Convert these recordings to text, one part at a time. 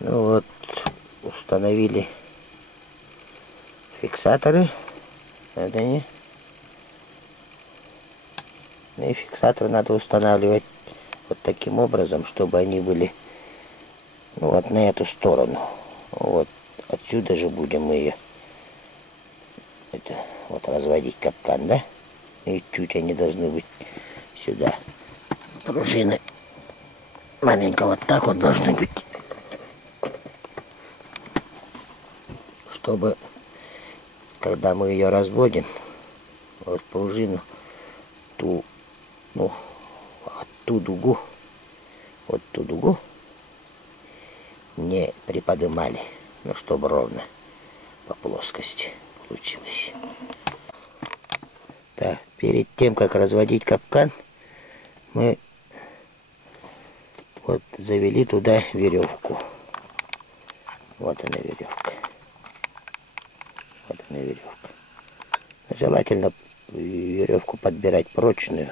Ну вот, установили фиксаторы. Вот они. Ну и фиксаторы надо устанавливать вот таким образом, чтобы они были, ну, вот на эту сторону. Вот отсюда же будем мы ее вот разводить капкан, да? И чуть они должны быть сюда. Пружины маленько вот так вот должны быть, чтобы когда мы ее разводим, вот пружину, ту, ну, ту дугу, вот ту дугу не приподнимали, ну, чтобы ровно по плоскости получилось. Так, перед тем, как разводить капкан, мы вот завели туда веревку. Вот она веревка. Вот она веревка. Желательно веревку подбирать прочную,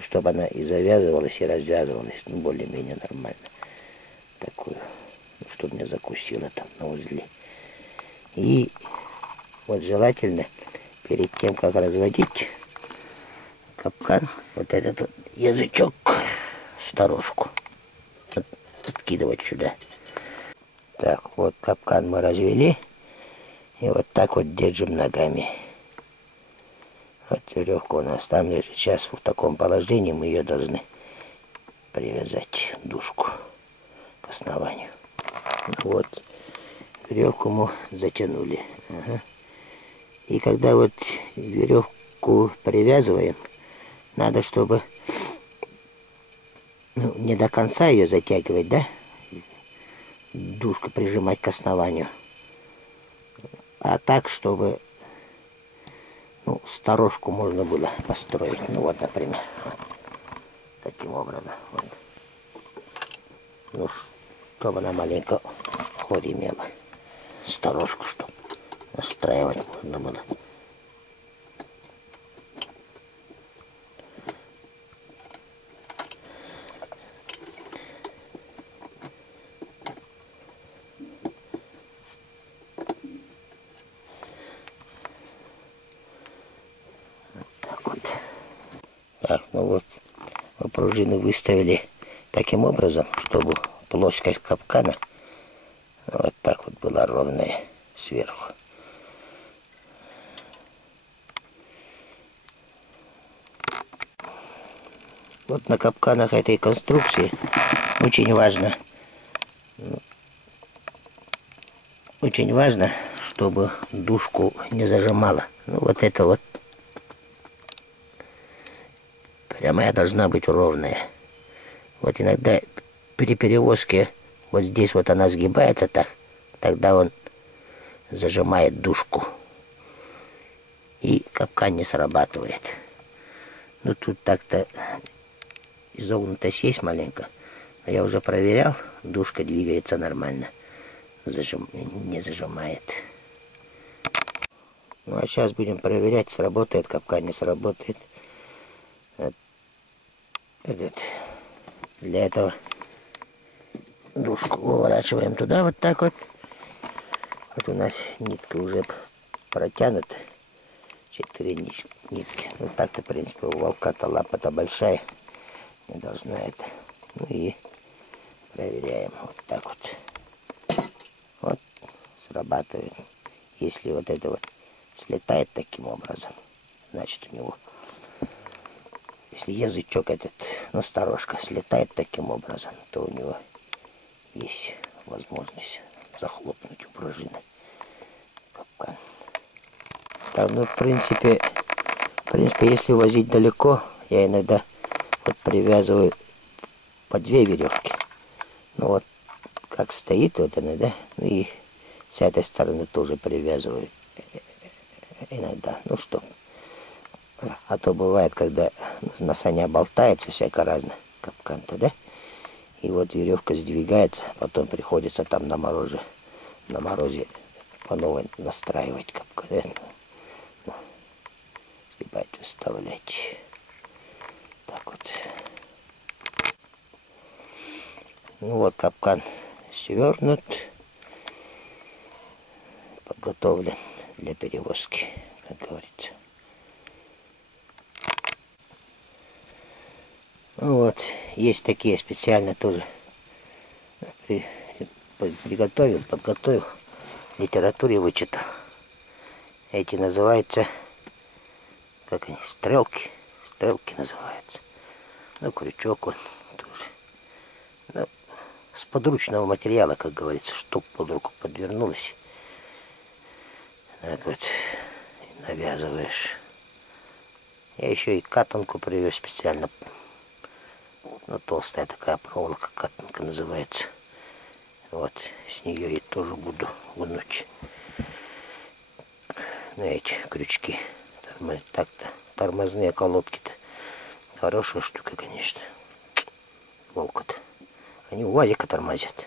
чтобы она и завязывалась, и развязывалась, ну, более-менее нормально. Такую, ну, чтобы не закусила там на узле. И вот желательно перед тем, как разводить капкан, вот этот вот язычок, сторожку откидывать сюда. Так, вот капкан мы развели. И вот так вот держим ногами. Вот веревка у нас там лежит. Сейчас в таком положении мы ее должны привязать, дужку, к основанию. Вот, веревку мы затянули. Ага. И когда вот веревку привязываем, надо, чтобы, ну, не до конца ее затягивать, да? Дужку прижимать к основанию. А так, чтобы, ну, сторожку можно было построить. Ну вот, например, вот таким образом. Вот. Ну, чтобы она маленько ход имела. Сторожку, чтобы настраивать можно было. Так, ну вот, мы пружины выставили таким образом, чтобы плоскость капкана вот так вот была ровная сверху. Вот на капканах этой конструкции очень важно, чтобы дужку не зажимала. Ну вот это вот прямая должна быть ровная. Вот иногда при перевозке вот здесь вот она сгибается так, тогда он зажимает дужку. И капкан не срабатывает. Ну тут так-то изогнутость есть маленько. Но я уже проверял, дужка двигается нормально. Не зажимает. Ну а сейчас будем проверять, сработает капкан, не сработает. Для этого дужку выворачиваем туда вот так вот. Вот у нас нитка уже протянута. 4 нитки. Ну так-то, в принципе, у волка-то лапа-то большая. Не должна это. Ну и проверяем вот так вот. Вот срабатывает. Если вот это вот слетает таким образом, значит у него, если язычок этот, ну, сторожка слетает таким образом, то у него есть возможность захлопнуть у пружины капкан. Так, ну, в принципе, если возить далеко, я иногда вот привязываю по 2 веревки. Ну вот, как стоит вот она, да, ну и с этой стороны тоже привязываю иногда, ну что. А то бывает, когда на саня болтается всяко разно, капкан-то, да? И вот веревка сдвигается, потом приходится там на морозе по новой настраивать капкан, да? Ну, сгибать, выставлять. Так вот. Ну вот капкан свернут, подготовлен для перевозки, как говорится. Вот, есть такие специально тоже подготовил, в литературе вычитал. Эти называются, как они, стрелки называются. Ну, крючок он тоже. Ну, с подручного материала, как говорится, штук под руку подвернулась. Так вот, и навязываешь. Я еще и катанку привез специально. Ну, толстая такая проволока, катанка называется. Вот, с нее я тоже буду гнуть на эти крючки. Так-то тормозные колодки-то. Хорошая штука, конечно. Волка-то. Они УАЗика тормозят.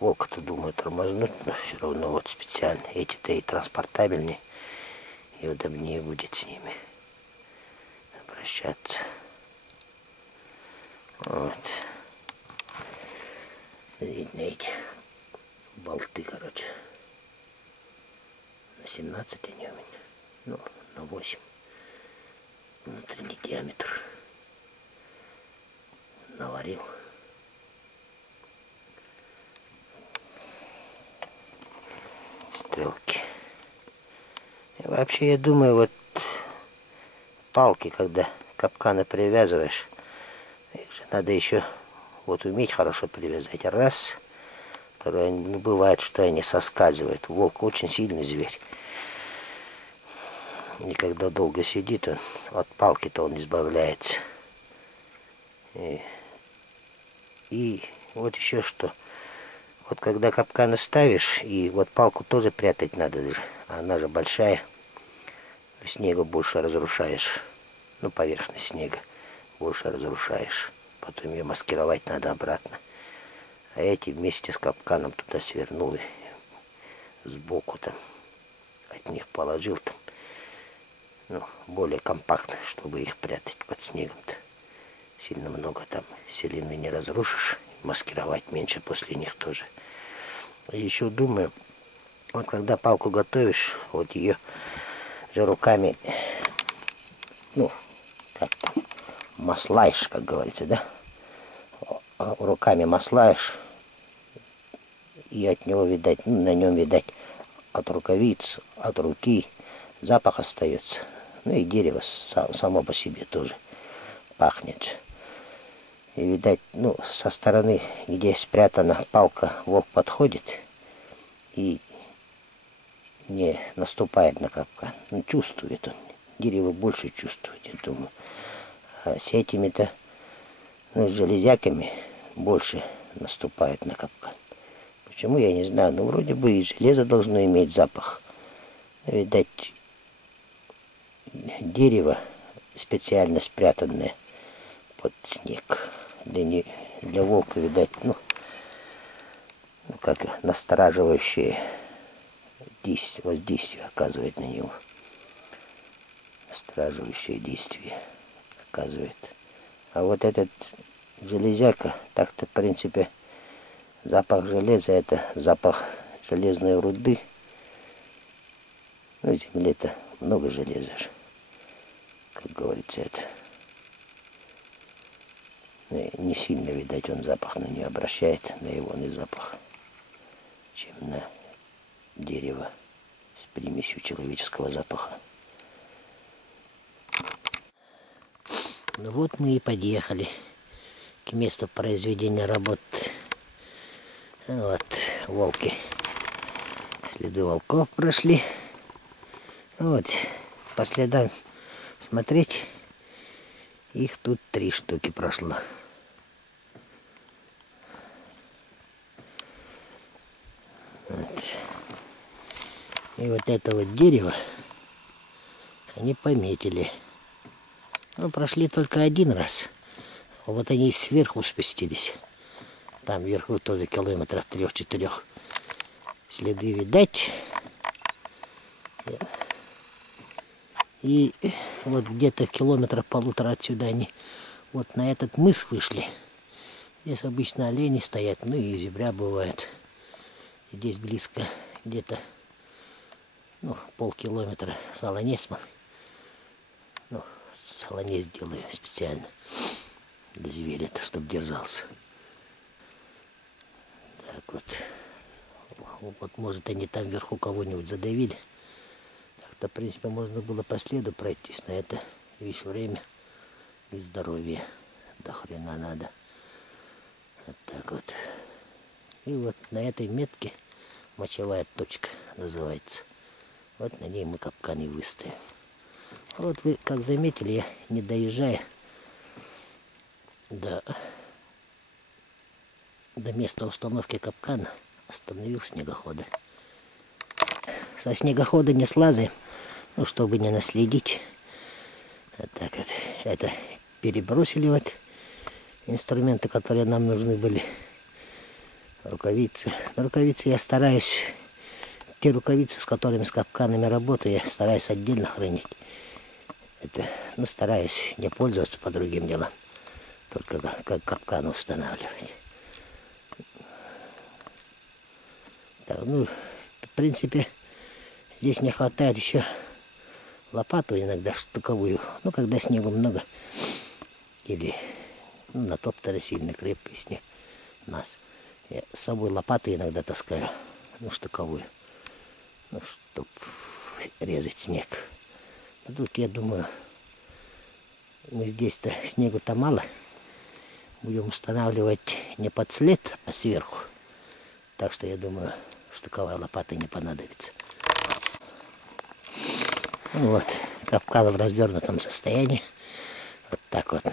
Волка-то, думаю, тормознуть, но все равно вот специально. Эти-то и транспортабельнее, и удобнее будет с ними обращаться. Вот. Видно эти болты, короче. На 17 они у меня. Ну, на 8. Внутренний диаметр. Наварил. Стрелки. И вообще, я думаю, вот палки, когда капканы привязываешь, их же надо еще вот уметь хорошо привязать. Раз. Второе, не бывает, что они соскальзывают. Волк очень сильный зверь. И когда долго сидит, он от палки-то он избавляется. И вот еще что. Вот когда капканы ставишь, и вот палку тоже прятать надо же. Она же большая. Снега больше разрушаешь. Ну, поверхность снега больше разрушаешь. Потом ее маскировать надо обратно. А эти вместе с капканом туда свернул и сбоку там от них положил там. Ну, более компактно, чтобы их прятать под снегом-то. Сильно много там селены не разрушишь. Маскировать меньше после них тоже. И еще думаю, вот когда палку готовишь, вот ее же руками, ну, как там, маслаешь, как говорится, да? Руками маслаешь, и от него, видать, ну, на нем, видать, от рукавиц, от руки запах остается. Ну и дерево само по себе тоже пахнет. И, видать, ну, со стороны, где спрятана палка, волк подходит и не наступает на капкан. Ну, чувствует он. Дерево больше чувствует, я думаю. А с этими-то, ну, с железяками больше наступает на капкан. Почему, я не знаю. Ну, вроде бы и железо должно иметь запах. Видать, дерево специально спрятанное под снег. Для волка, видать, ну как настораживающее воздействие оказывает на него. Настораживающее действие оказывает. А вот этот железяка, так-то, в принципе, запах железа — это запах железной руды. Ну, в земле-то много железа же, как говорится, это. Не сильно, видать, он запах на нее обращает, на его запах, чем на дерево с примесью человеческого запаха. Ну вот мы и подъехали к месту произведения работ. Вот волки. Следы волков прошли. Вот по следам смотреть, их тут 3 штуки прошло. Вот. И вот это вот дерево они пометили. Ну, прошли только 1 раз. Вот они сверху спустились. Там вверху тоже километров 3-4. Следы видать. И вот где-то километров 1,5 отсюда они вот на этот мыс вышли. Здесь обычно олени стоят, ну и зебря бывает. Здесь близко где-то, ну, полкилометра Солонецман. Ну, солонец делаю специально для зверя, чтобы держался. Так вот. Вот, может, они там вверху кого-нибудь задавили. Так-то, в принципе, можно было по следу пройтись, но это весь время и здоровье до хрена надо. Вот так вот. И вот на этой метке мочевая точка называется. Вот на ней мы капкан и выставим. Вот вы, как заметили, я, не доезжая до места установки капкана, остановил снегохода. Со снегохода не слазаем, ну, чтобы не наследить. Вот так вот. Это перебросили вот инструменты, которые нам нужны были. Рукавицы. На рукавицы я стараюсь, те рукавицы, с которыми с капканами работаю, я стараюсь отдельно хранить. Это, ну, стараюсь не пользоваться по другим делам, только как капкан устанавливать. Так, ну, в принципе, здесь не хватает еще лопату иногда штуковую. Ну, когда снега много. Или, ну, натоптанный сильно крепкий снег. Нас. Я с собой лопату иногда таскаю. Ну, штуковую. Ну, чтоб резать снег. Но тут, я думаю, мы здесь-то снегу-то мало. Будем устанавливать не под след, а сверху. Так что, я думаю, штуковая лопата не понадобится. Вот, капкан в развернутом состоянии. Вот так вот.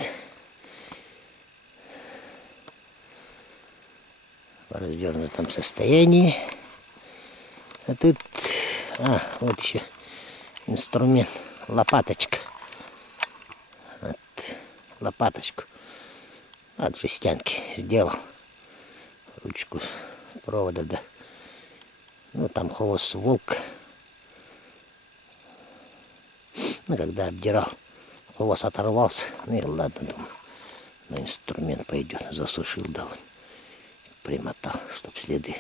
В развернутом состоянии. А тут, вот еще инструмент. Лопаточка. Вот, лопаточку. От жестянки сделал. Ручку провода, да. Ну, там хвост волк. Ну, когда обдирал, хвост оторвался. Ну и ладно, думаю, на инструмент пойдет. Засушил, да, вот. Примотал, чтоб следы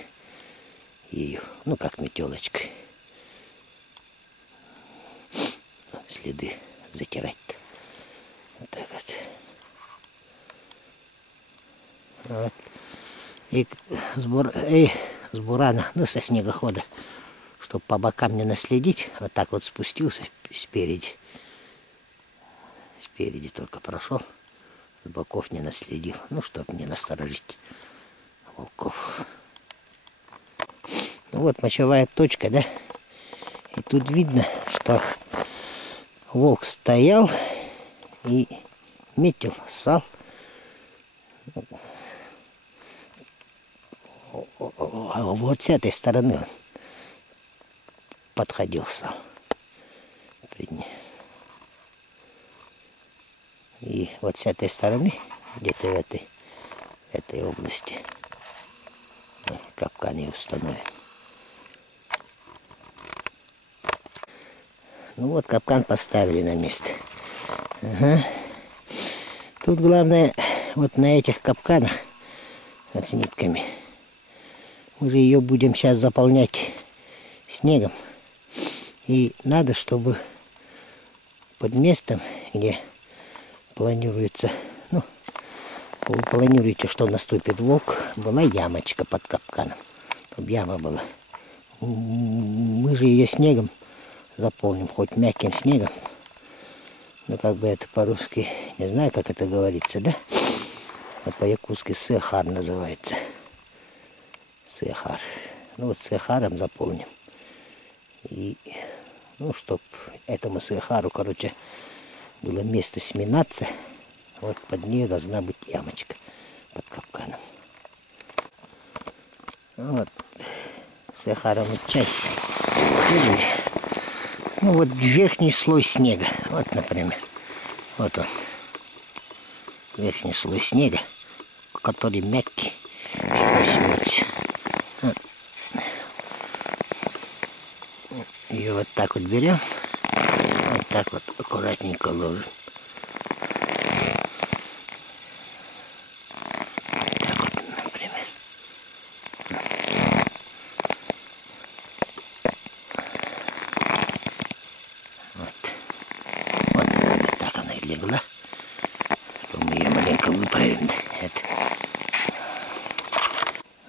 ее, ну, как метелочкой, следы затирать-то. Вот так вот. Вот. И с бурана, ну, со снегохода, чтобы по бокам не наследить, вот так вот спустился спереди. Спереди только прошел, с боков не наследил, ну, чтобы не насторожить волков. Ну, вот мочевая точка, да, и тут видно, что волк стоял и метил, ссал. Вот с этой стороны он подходил, ссал. И вот с этой стороны, где-то в этой области, мы капкан и установим. Ну вот, капкан поставили на место. Ага. Тут главное, вот на этих капканах, вот с нитками, мы же ее будем сейчас заполнять снегом. И надо, чтобы под местом, где планируется, ну, вы планируете, что наступит волк, была ямочка под капканом, чтобы яма была. Мы же ее снегом заполним, хоть мягким снегом. Ну, как бы это по-русски, не знаю, как это говорится, да? А по-якутски сехар называется. Сехар. Ну, вот сехаром заполним. И, ну, чтоб этому сехару, короче, было место сминаться, вот под нее должна быть ямочка под капканом. Вот, сехаром вот часть выбили. Ну, вот верхний слой снега, вот, например, вот он, верхний слой снега, который мягкий, возьмется. Ее вот так вот берем, вот так вот аккуратненько ложим.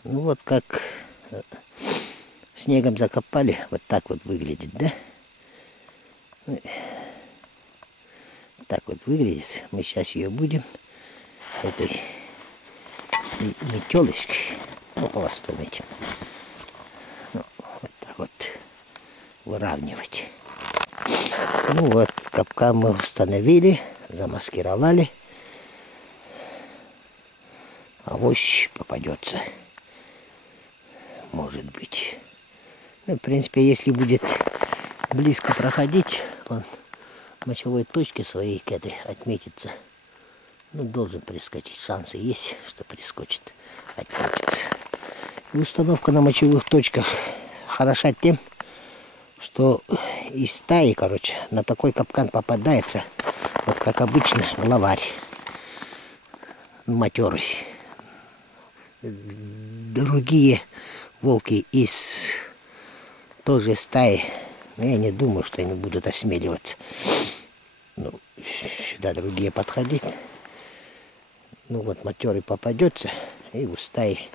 Ну вот как снегом закопали, вот так вот выглядит, да? Так вот выглядит. Мы сейчас ее будем этой метелочкой, ну, хвостом этим, ну, вот так вот выравнивать. Ну вот, капкан мы установили, замаскировали. Авось попадется. Может быть. Ну, в принципе, если будет близко проходить, он мочевой точки своей к этой отметится. Ну, должен прискочить. Шансы есть, что прискочит, отметится. И установка на мочевых точках хороша тем, что из стаи, короче, на такой капкан попадается, вот как обычно, главарь матерый. Другие волки из той же стаи, но я не думаю, что они будут осмеливаться. Ну, сюда другие подходить. Ну вот матерый попадется, и у стаи,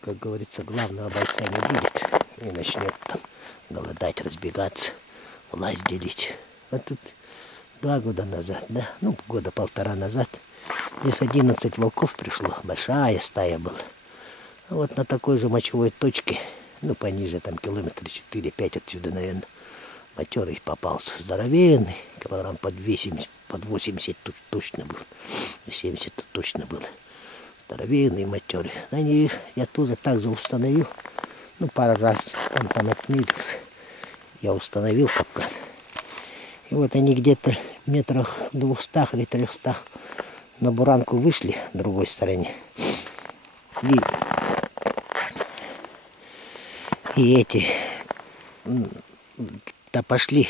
как говорится, главного бойца не будет. И начнет там голодать, разбегаться, власть делить. А тут 2 года назад, да, ну года 1,5 назад, здесь 11 волков пришло, большая стая была. А вот на такой же мочевой точке, ну пониже, там километра 4-5 отсюда, наверное, матерый попался. Здоровенный, килограмм под 80 точно был, 70 точно был. Здоровенный матерый. Они, я тоже так же установил. Ну, пару раз там отметился. Я установил капкан. И вот они где-то метрах 200 или 300 на буранку вышли в другой стороне. И эти да пошли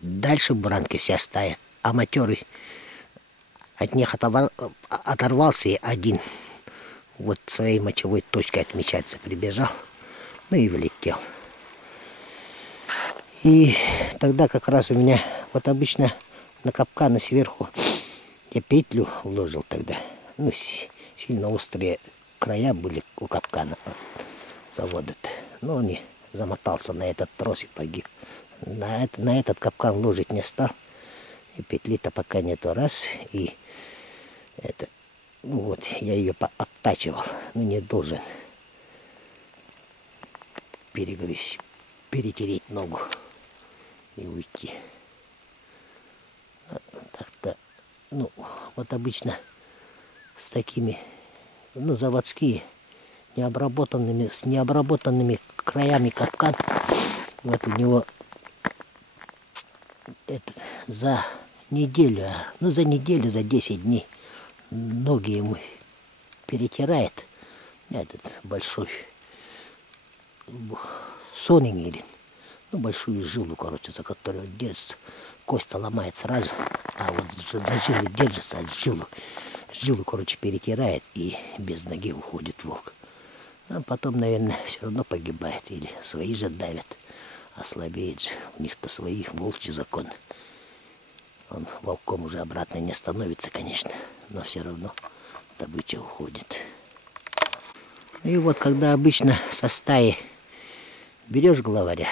дальше буранки вся стая, а матерый от них оторвался и один вот своей мочевой точкой отмечаться прибежал, ну и влетел. И тогда как раз у меня, вот обычно на капканы сверху я петлю вложил тогда, ну сильно острые края были у капкана от завода-то, но он и замотался на этот трос и погиб. На этот капкан ложить не стал, и петли-то пока нету, раз, и это, ну вот, я ее обтачивал, но не должен перегрызть, перетереть ногу и уйти. Так-то, ну, вот обычно с такими, ну, заводские, с необработанными краями капкан, вот у него это, за неделю, за 10 дней ноги ему перетирает этот большой сонегирин, ну, большую жилу, короче, за которую он держится. Кость-то ломает сразу, а вот за жилу держится, а жилу, короче, перетирает, и без ноги уходит волк. А потом, наверное, все равно погибает, или свои же давят, ослабеет же. У них-то свои волчий закон. Он волком уже обратно не становится, конечно, но все равно добыча уходит. И вот когда обычно со стаи берешь главаря,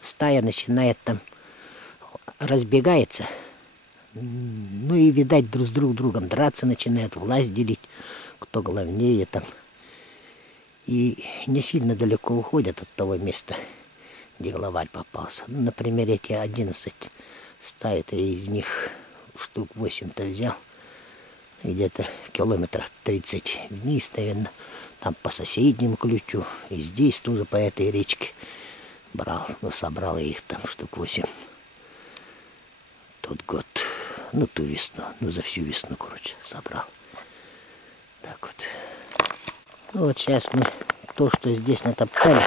стая начинает там разбегается, ну и, видать, друг с другом драться начинает, власть делить, кто главнее там. И не сильно далеко уходят от того места, где главарь попался. Ну, например, эти 11 стай, это из них штук 8-то взял, где-то километров 30 вниз, наверное, там по соседнему ключу, и здесь тоже по этой речке брал, ну, собрал их там штук 8 тот год, ну, ту весну, ну, за всю весну, короче, собрал. Так вот. Ну, вот сейчас мы то, что здесь натоптали,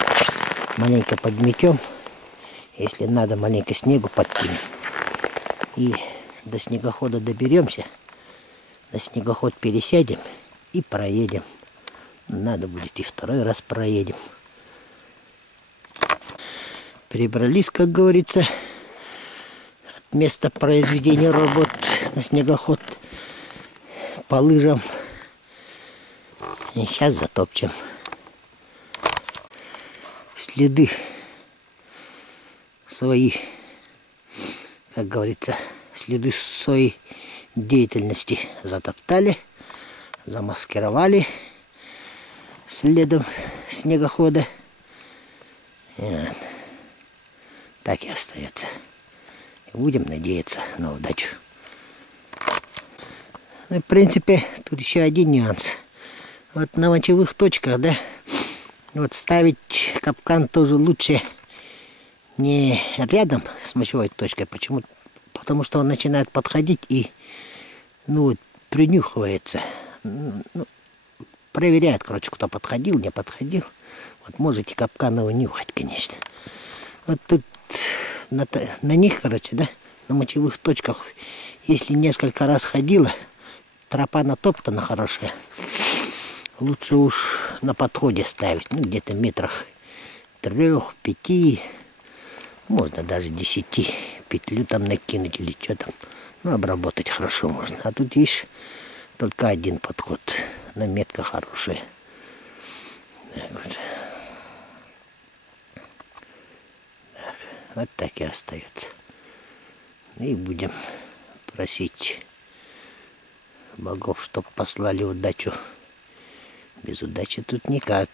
маленько подметем, если надо, маленько снегу подкинем. И до снегохода доберемся, на снегоход пересядем и проедем. Надо будет и 2-й раз проедем. Перебрались, как говорится, от места произведения работ на снегоход по лыжам. И сейчас затопчем. Следы свои, как говорится, следы своей деятельности затоптали, замаскировали следом снегохода. И так и остается. И будем надеяться на удачу. Ну, в принципе, тут еще один нюанс. Вот на мочевых точках, да, вот ставить капкан тоже лучше не рядом с мочевой точкой. Почему? Потому что он начинает подходить и, ну, вот, принюхивается. Ну, проверяет, короче, кто подходил, не подходил. Вот можете капкан его нюхать, конечно. Вот тут на них, короче, да, на мочевых точках, если несколько раз ходила, тропа натоптана хорошая, лучше уж на подходе ставить, ну, где-то метрах 3-5, можно даже 10, петлю там накинуть или что там, ну, обработать хорошо можно. А тут есть только один подход, наметка хорошая. Так вот. Так, вот так и остается. И будем просить богов, чтоб послали удачу. Без удачи тут никак.